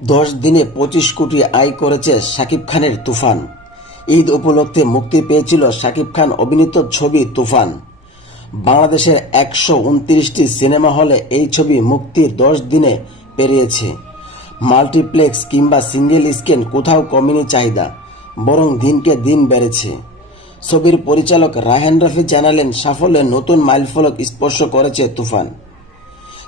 দশ দিনে পঁচিশ কোটি আয় করেছে শাকিব খানের তুফান। ঈদ উপলক্ষে মুক্তি পেয়েছিল শাকিব খান অভিনীত ছবি তুফান। বাংলাদেশের একশো উনত্রিশটি সিনেমা হলে এই ছবি মুক্তির দশ দিনে পেরিয়েছে। মাল্টিপ্লেক্স কিংবা সিঙ্গেল স্ক্রিন কোথাও কমেনি চাহিদা, বরং দিনকে দিন বেড়েছে। ছবির পরিচালক রাহেন রাফি জানালেন সাফল্যের নতুন মাইলফলক স্পর্শ করেছে তুফান।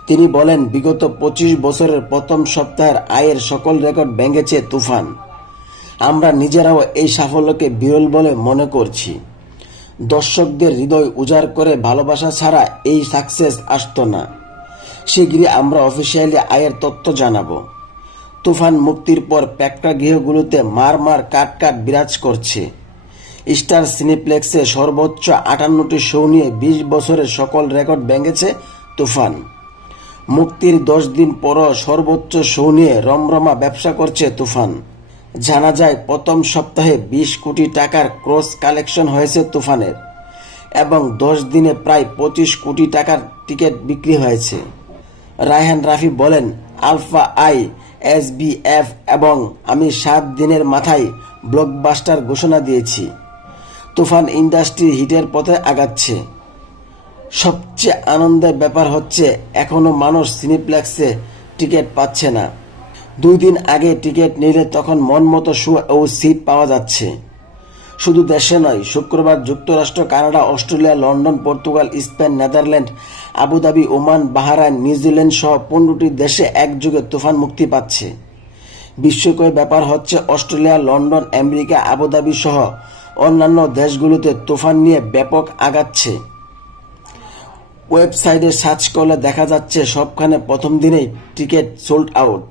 তিনি বলেন, বিগত পঁচিশ বছরের প্রথম সপ্তাহের আয়ের সকল রেকর্ড ভেঙেছে তুফান। আমরা নিজেরাও এই সাফল্যকে বিরল বলে মনে করছি। দর্শকদের হৃদয় উজাড় করে ভালোবাসা ছাড়া এই সাকসেস আসতো না। শীঘ্রই আমরা অফিসিয়ালি আয়ের তথ্য জানাব। তুফান মুক্তির পর প্রেক্ষাগৃহগুলোতে মার মার কাট কাট বিরাজ করছে। স্টার সিনেপ্লেক্সে সর্বোচ্চ আটান্নটি শো নিয়ে বিশ বছরের সকল রেকর্ড ভেঙেছে তুফান। মুক্তির দশ দিন পরও সর্বোচ্চ শো নিয়ে রমরমা ব্যবসা করছে তুফান। জানা যায়, প্রথম সপ্তাহে বিশ কোটি টাকার ক্রস কালেকশন হয়েছে তুফানের এবং দশ দিনে প্রায় পঁচিশ কোটি টাকার টিকিট বিক্রি হয়েছে। রায়হান রাফি বলেন, আলফা আই, এস এবং আমি সাত দিনের মাথায় ব্লকবাস্টার ঘোষণা দিয়েছি। তুফান ইন্ডাস্ট্রি হিটের পথে আগাচ্ছে। সবচেয়ে আনন্দের ব্যাপার হচ্ছে, এখনও মানুষ সিনেপ্লেক্সে টিকিট পাচ্ছে না। দুই দিন আগে টিকিট নিলে তখন মন মতো শো ও সিট পাওয়া যাচ্ছে। শুধু দেশে নয়, শুক্রবার যুক্তরাষ্ট্র, Canada, Australia, London, Portugal, Spain, Netherland, Abu Dhabi, Oman, Bahrain, New Zealand সহ পনেরোটি দেশে একযোগে তুফান মুক্তি পাচ্ছে। বিস্ময়কর ব্যাপার হচ্ছে, অস্ট্রেলিয়া, লন্ডন, আমেরিকা, আবুধাবি সহ অন্যান্য দেশগুলোতে তুফান নিয়ে ব্যাপক আগাচ্ছে ওয়েবসাইটে সার্চ করলে দেখা যাচ্ছে সবখানে প্রথম দিনেই টিকিট সোল্ড আউট।